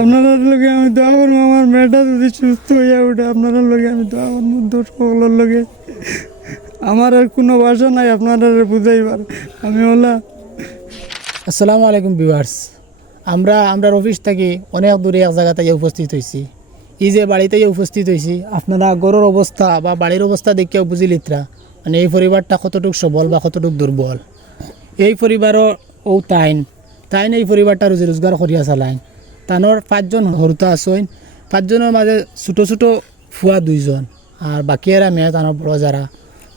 আপনারা লগে আমি দোয়া করবো আমার মেয়েটা যদি সুস্থ হইয়া ওঠে, আপনারা লগে আমি দোয়া করবো দর্শকগুলোর লগে। আমার আর কোনো ভাষা নাই আপনারা বুঝাইবার। আমি ওলা আসসালামু আলাইকুম ভিউয়ার্স। আমরা অফিস থেকে অনেক দূরে এক জায়গাতে উপস্থিত হয়েছি। এই যে বাড়িতে উপস্থিত হয়েছি, আপনারা গরুর অবস্থা বা বাড়ির অবস্থা দেখেও বুঝি লিত্রা মানে এই পরিবারটা কতটুকু সবল বা কতটুকু দুর্বল। এই পরিবারও তাইন এই পরিবারটা রুজি রোজগার করিয়া চালাইন। তানোর 5 জন হরুতা আসইন, 5 জনের মাঝে ছোটো ছোটো ফুয়া 2 জন আর বাকি এরা মেয়ে তানোর বড় যারা।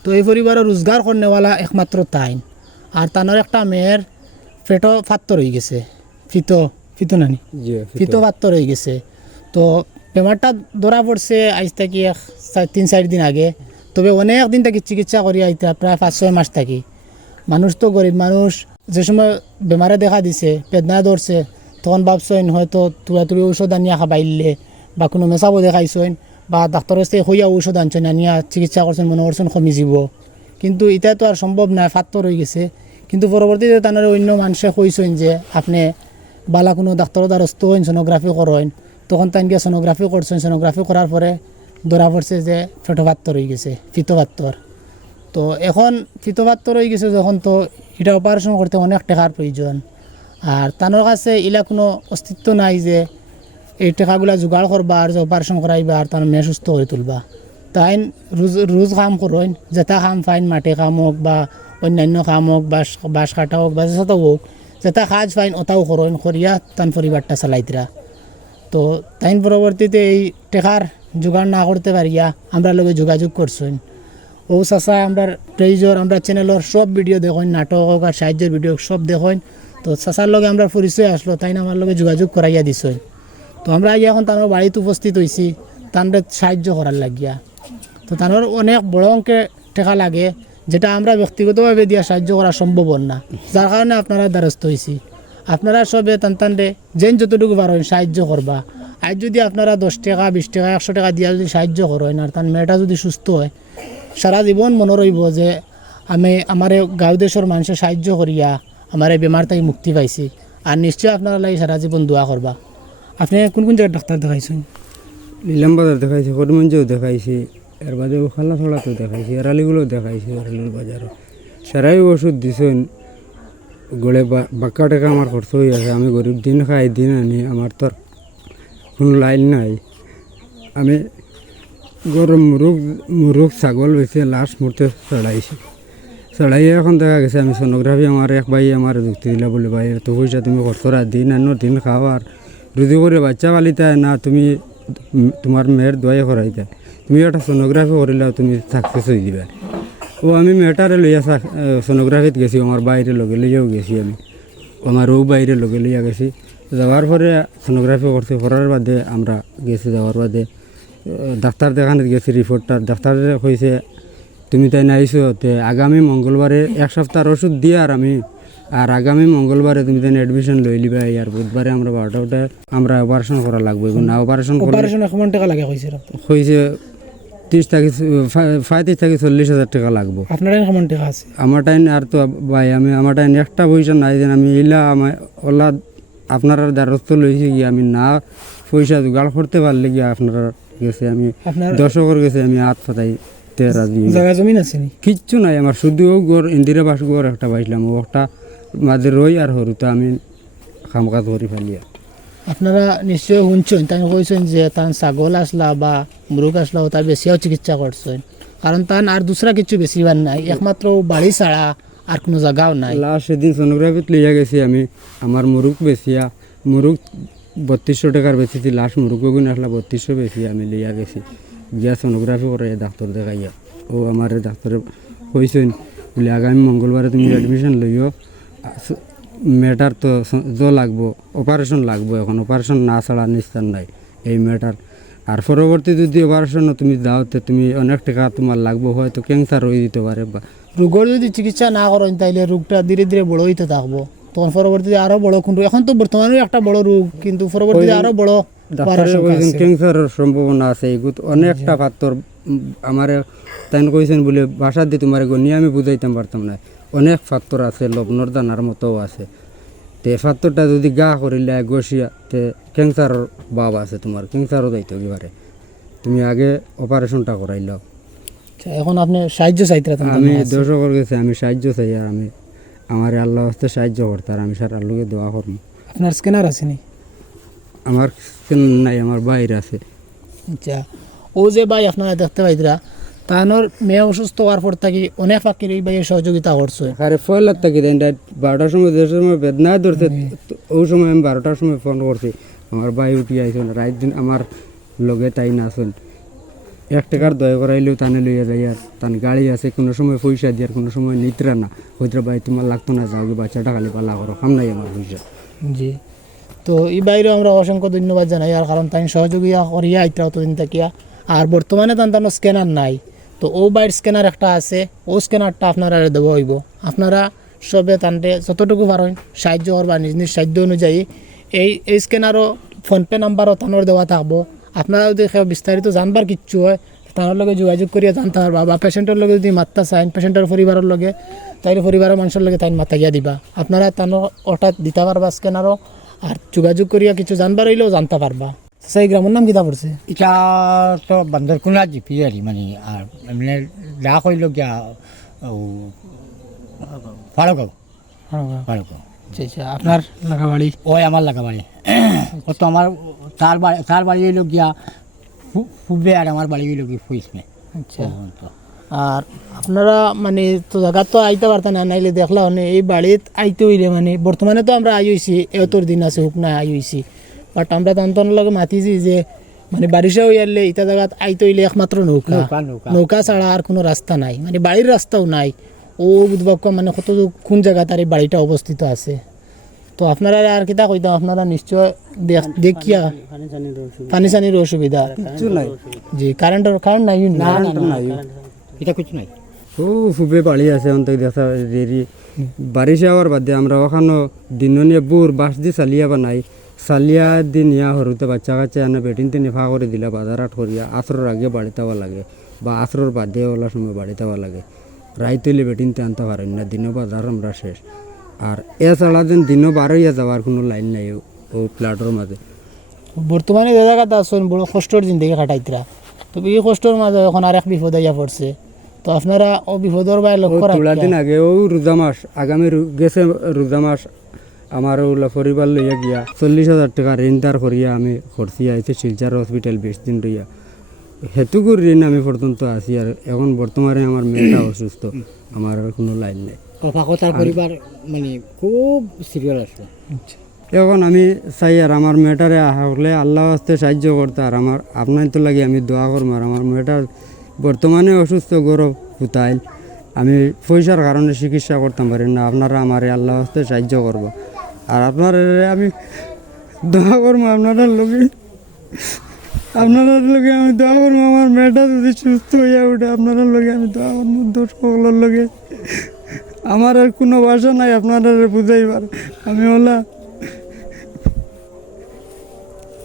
তো এই পরিবারের রোজগার করনেওয়ালা একমাত্র তাইন। আর তানোর একটা মেয়ের পেটও ফাত্তর হয়ে গেছে, ফিতো নানি ফিতো ফাত্তর হয়ে গেছে। তো বেমারটা ধরা পড়ছে আজ থেকে 3-4 দিন আগে। তবে অনেক দিন থাকি চিকিৎসা করি আইতে, প্রায় 5-6 মাস থাকি। মানুষ তো গরিব মানুষ, যে সময় বেমারে দেখা দিছে বেদনা ধরছে তখন ভাবছেন হয়তো তুই ঔষধ আনিয়া খাবাইলে বা কোনো মেসাবো দেখাইছেন বা ডাক্তারের কাছে হইয়া ঔষধ আনছেন আনিয়া চিকিৎসা করছেন, মনে করছেন কমি যাব। কিন্তু এটা তো আর সম্ভব না, ফাত্তর হয়ে গেছে। কিন্তু পরবর্তীতে তাদের অন্য মানুষে কইছেন যে আপনি বালা কোনো ডাক্তারের দ্বারস্থ হইন, সোনোগ্রাফি করেন। তখন তাই গিয়ে সোনোগ্রাফি করছেন। সোনোগ্রাফি করার পরে ধরা পড়ছে যে ফেটোপাত্তর হয়ে গেছে, ফিতোপাত্তর। তো এখন ফিতোপাত্তর হয়ে গেছে যখন, তো এটা অপারেশন করতে অনেক টাকার প্রয়োজন। আর তানোর কাছে ইলা কোনো অস্তিত্ব নাই যে এই টাকাগুলা জোগাড় করবা আর যে অপারেশন করাইবা আর তার মেয়ে সুস্থ হয়ে তুলবা। তাই রোজ কাম করেন, যেটা কাম ফাইন, মাটি কাম হোক বা অন্যান্য কাম হোক, বাঁশ কাটা হোক বা যেটাও হোক, যেটা কাজ ফাইন ওটাও করেন, করিয়া তান পরিবারটা চালাইতরা। তো তাই পরবর্তীতে এই টেকার জোগাড় না করতে পারিয়া আমরা লগে যোগাযোগ করছেন। ও চাচা আমরা পেজর, আমরা চ্যানেলের সব ভিডিও দেখেন, নাটক হোক আর সাহায্যের ভিডিও সব দেখেন। তো চাচার লগে আমরা পরিচয় আসলো, তাই আমার লগে যোগাযোগ করাইয়া দিছেন। তো আমরা এখন তার বাড়িতে উপস্থিত হয়েছি তাদের সাহায্য করার লাগিয়া। তো তার অনেক বড় অঙ্কে টাকা লাগে, যেটা আমরা ব্যক্তিগতভাবে দিয়া সাহায্য করা সম্ভব না, যার কারণে আপনারা দ্বারস্থ হয়েছি। আপনারা সবে টানটানরে যেন যতটুকু পারেন সাহায্য করবা। আজ যদি আপনারা 10 টাকা, 20 টাকা, 100 টাকা দিয়া যদি সাহায্য করেন আর তার মেয়েটা যদি সুস্থ হয়, সারা জীবন মনে রইব যে আমি আমার গাঁও দেশের মানুষের সাহায্য করিয়া আমার এই বেমার থেকে মুক্তি পাইছি। আর নিশ্চয় আপনারা লাগে সারা জীবন দোয়া করবা। আপনি কোন কোন জায়গায় ডাক্তার দেখাইছেন? নিলাম বাজার দেখাইছি, করিমগঞ্জেও দেখাইছি, এর বাদে খালা থোড়াতেও দেখাইছি, এরালিগুলোও দেখাইছি, এরালির বাজারও সারাই ওষুধ দিছেন। গড়ে বাক্কা টাকা আমার খরচ হয়ে আছে। আমি গরিব, দিন খাই দিন আনি, আমার তো কোনো লাইন নাই। আমি গরম মুরুখ ছাগল বেশি লাশ মুহূর্তে চড়াইয়ে এখন দেখা গেছে আমি সোনোগ্রাফি আমার এক ভাই আমার যুক্তি দিলা বলে, ভাই এত পয়সা তুমি খরচরা দিন আনো দিন খাও আর রুজি করে বাচ্চা পালিতে না, তুমি তোমার মেয়ের দোয়াই করাইতে, তুমি একটা সোনোগ্রাফি করিলেও তুমি সাকসেস হয়ে দিবে। ও আমি মেয়েটারে লইয়া সোনোগ্রাফিত গেছি, আমার বাইরে লগে লইয়াও গেছি, আমি আমার ও বাইরে লগে লইয়া গেছি। যাওয়ার পরে সোনোগ্রাফি করছি, করার বাদে আমরা গেছি, যাওয়ার বাদে ডাক্তার দেখানো গেছি। রিপোর্টটা ডাক্তারে কইছে তুমি তাই নাইছো তে আগামী মঙ্গলবারে 1 সপ্তাহের ওষুধ দিয়ে আর আগামী মঙ্গলবারে তুমি তাই অ্যাডমিশন লই লিবা। আর বুধবারে আমরা 12টা আমরা অপারেশন করা লাগবে। না অপারেশন কেমন টাকা লাগে কইছে? 35 থেকে 40,000 টাকা লাগবে। আপনার কেমন টাকা আছে? আমার টাইম আর তো ভাই আমার টাইম একটা পয়সা নাই যে আমি ইলা ওলা আপনার দ্বারস্থ লইছি গিয়ে আমি না পয়সা জোগাড় করতে পারলে গিয়ে আপনার গেছে, আমি দর্শকের গেছে আমি হাত পাতাই রাজি। জায়গা জমিন আছে কিচ্ছু নাই আমার, শুধু গড় ইন্দিরা বাস গড় একটা পাইছিলাম, ও একটা মাঝে রই আর হরুতা আমি কাম কাজ করি ফেলিয়া। আপনারা নিশ্চয় শুনছেন তাই কইছেন যে তান ছাগল আসলা বা মুরগ আসলা তার বেশিও চিকিৎসা করছেন, কারণ তান আর দুসরা কিছু বেশিবার নাই, একমাত্র বাড়ি ছাড়া আর কোনো জায়গাও নাই। লাস্ট সেদিন সোনোগ্রাফিত লইয়া গেছি আমি, আমার মুরগ বেশিয়া, মুরগ 3200 টাকার বেশিছি। লাস্ট মুরগ গুণ আসলা 3200 বেশি আমি লইয়া গেছি গিয়া সোনোগ্রাফি করে ডাক্তার দেখাইয়া। ও আমার ডাক্তারে কইছেন বলে আগামী মঙ্গলবারে তুমি অ্যাডমিশন লইও, মেয়েটার তো লাগবো, অপারেশন লাগবো। এখন অপারেশন না ছাড়া নিস্তার নাই এই মেয়েটার। আর পরবর্তী যদি অপারেশন তুমি যাওতে তুমি অনেক টাকা তোমার লাগবো, হয়তো ক্যান্সার হয়ে দিতে পারে। বা রোগের যদি চিকিৎসা না করেন তাইলে রোগটা ধীরে ধীরে বড় হইতে থাকবো, তখন পরবর্তীতে আরো বড় কোন এখন তো বর্তমানে একটা বড় রোগ, কিন্তু পরবর্তীতে আরো বড় ক্যান্সারের সম্ভাবনা আছে। এগুলো অনেকটা পাত্তর আমার তাই কইছেন বলে ভাষা দিয়ে তোমার নিয়ে আমি বুঝাইতাম পারতাম না। অনেক পাত্তর আছে, লবণর দানার মতো আছে। তে ফাত্তরটা যদি গা করিলে গসিয়া তে ক্যান্সারের ভাব আছে, তোমার ক্যান্সারও যাইতে পারে, তুমি আগে অপারেশনটা করাইলাও। আচ্ছা, এখন আপনি সাহায্য চাইতে আমি দর্শকের কাছে আমি সাহায্য চাই, আর আমি আমার আল্লাহ হস্তে সাহায্য করতে, আর আমি সার আল্লাহকে দোয়া করবো। আপনার স্ক্যানার আছে নি? আমার নাই, আমার বাইরে আছে। আচ্ছা, ও যে ভাই আপনারা দেখতে পাইতরা, তানোর মেয়ে অসুস্থ হওয়ার পর থাকি অনেক ফাঁকির এই ভাইয়ের সহযোগিতা করছে। আরে ফয়লার থাকি দেন 12টার সময়, যে সময় বেদনা ধরছে ওই সময় আমি 12টার সময় ফোন করছি, আমার ভাই উঠি আইসন, রাত দিন আমার লগে তাই নাচন, 1 টাকার দয়া করাইলেও টানে লইয়া যাই, আর তান গাড়ি আছে, কোনো সময় পয়সা দিয়ে, আর কোনো সময় নিতরা না, হইতরা ভাই তোমার লাগতো না, যাও বাচ্চাটা খালি পালা করো, কাম নাই আমার পয়সা। জি, তো এই বাইরেও আমরা অসংখ্য ধন্যবাদ জানাই, আর কারণ তাই সহযোগিতা করিয়া আইতরা অতদিন থাকিয়া। আর বর্তমানে তার স্ক্যানার নাই, তো ও বাইর স্ক্যানার একটা আছে, ও স্ক্যানারটা আপনারা দেওয়া হইব। আপনারা সবে তানতে যতটুকু পারেন সাহায্য করবা, নিজ নিজ সাধ্য অনুযায়ী। এই স্ক্যানারও ফোনপে নাম্বারও তানোর দেওয়া থাকবো। আপনারা যদি বিস্তারিত জানবার কিচ্ছু হয়, তার লগে যোগাযোগ করিয়া জানতে পারবা, বা পেশেন্টের লগে যদি মাত্রা চাইন, পেশেন্টের পরিবারের লগে, তাইলে পরিবারের মানুষের লগে তাই মাত্রা গিয়া দিবা, আপনারা তানো অর্থাৎ দিতে পারবা স্ক্যানারও, আর যোগাযোগ করিয়া কিছু জানবার হইলেও জানতে পারবা। সেই গ্রামের নাম কিতা পড়ছে? এটা তো বান্দরকুনা জিপি আর মানে, আর মানে যা কইল গিয়া ফাড়গাঁও। ফাড়গাঁও আচ্ছা আচ্ছা, আপনার লাগা বাড়ি? ওই আমার লাগা বাড়ি। ও তো আমার তার বাড়ি হইল গিয়া ফুবে, আর আমার বাড়ি হইল গিয়ে ফুইসমে। আচ্ছা, আর আপনারা মানে তো জায়গা তো আইতে পারতেন না, নাইলে দেখলা মানে এই বাড়িত আইতে হইলে মানে বর্তমানে তো আমরা আই হইছি, এতর দিন আছে হুক না আই হইছি, বাট আমরা তান্তনের লগে মাতিছি যে মানে বারিশা হইয়ালে ইটা জায়গাত আইতে হইলে একমাত্র নৌকা, নৌকা ছাড়া আর কোনো রাস্তা নাই, মানে বাড়ির রাস্তাও নাই। ও বুধবাক্য মানে কত কোন জায়গা তার এই বাড়িটা অবস্থিত আছে। তো আপনারা আর কিতা কইতাম, আপনারা নিশ্চয় দেখিয়া পানি সানির অসুবিধা কিছু নাই, জি, কারেন্ট নাই নাই, এটা কিছু নাই। ও ফুবে বাড়ি আছে অন্তত দেখা দেরি বারিশ আওয়ার বাদে আমরা ওখানো দিন নিয়ে বুর বাস দিয়ে চালিয়া বানাই, চালিয়া দিন ইয়া সরুতে বাচ্চা কাচ্চা এনে বেটিন তিনি ফা করে দিলা, বাজার হাট করিয়া আসরের আগে বাড়িতে হওয়া লাগে, বা আসরের বাদে ওলার সময় বাড়িতে হওয়া লাগে, রায় তৈলে বেটিনতে আনতে পারেন না, দিনও বাজার আমরা শেষ। আর এছাড়া দিন দিনও বার হইয়া যাওয়ার কোনো লাইন নাই ও প্লাটের মাঝে। বর্তমানে যে জায়গাটা আসুন বড় কষ্টর জিন্দগি কাটাইতরা, তবে এই কষ্টর মাঝে এখন আর এক বিপদ আইয়া পড়ছে, তো আপনারা ও বিপদর বাইরে লক্ষ্য তোলা দিন রাখা। আগে ও রোজা মাস আগামী গেছে রোজা মাস আমার ওলা পরিবার লইয়া গিয়া 40,000 টাকা ঋণ দার করিয়া আমি করছি, আইছে শিলচার হসপিটাল 20 দিন রইয়া, হেতুকু ঋণ আমি পর্যন্ত আছি। আর এখন বর্তমানে আমার মেয়েটা অসুস্থ, আমার আর কোনো লাইন নেই। অফাকতার পরিবার মানে খুব সিরিয়াল আছে। এখন আমি চাই আর আমার মেয়েটারে হলে আল্লাহ আস্তে সাহায্য করতে, আর আমার আপনার তো লাগে আমি দোয়া করবো। আর আমার মেয়েটার বর্তমানে অসুস্থ, গৌরব পুতাইল, আমি পয়সার কারণে চিকিৎসা করতাম পারি না, আপনারা আমার আল্লাহ আস্তে সাহায্য করবো। আর আপনার আমি দোয়া করবো, আপনারা লোকে আমি দোয়া করবো, আমার মেয়েটা যদি সুস্থ হইয়া উঠে আপনারা লোকে আমি দোয়া করবো। দর্শকগুলোর লোকে আমার আর কোনো ভাষা নাই আপনারা বুঝাইবার। আমি ওলা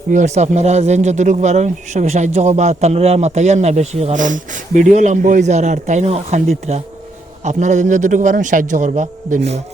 ভিউয়ার্স, আপনারা যেন যতটুকু পারেন সবে সাহায্য করবা, তানরে আর মাথায় আর না বেশি, কারণ ভিডিও লম্বা হয়ে যার আর তাই না খান্দিতরা। আপনারা যেন যতটুকু পারেন সাহায্য করবা। ধন্যবাদ।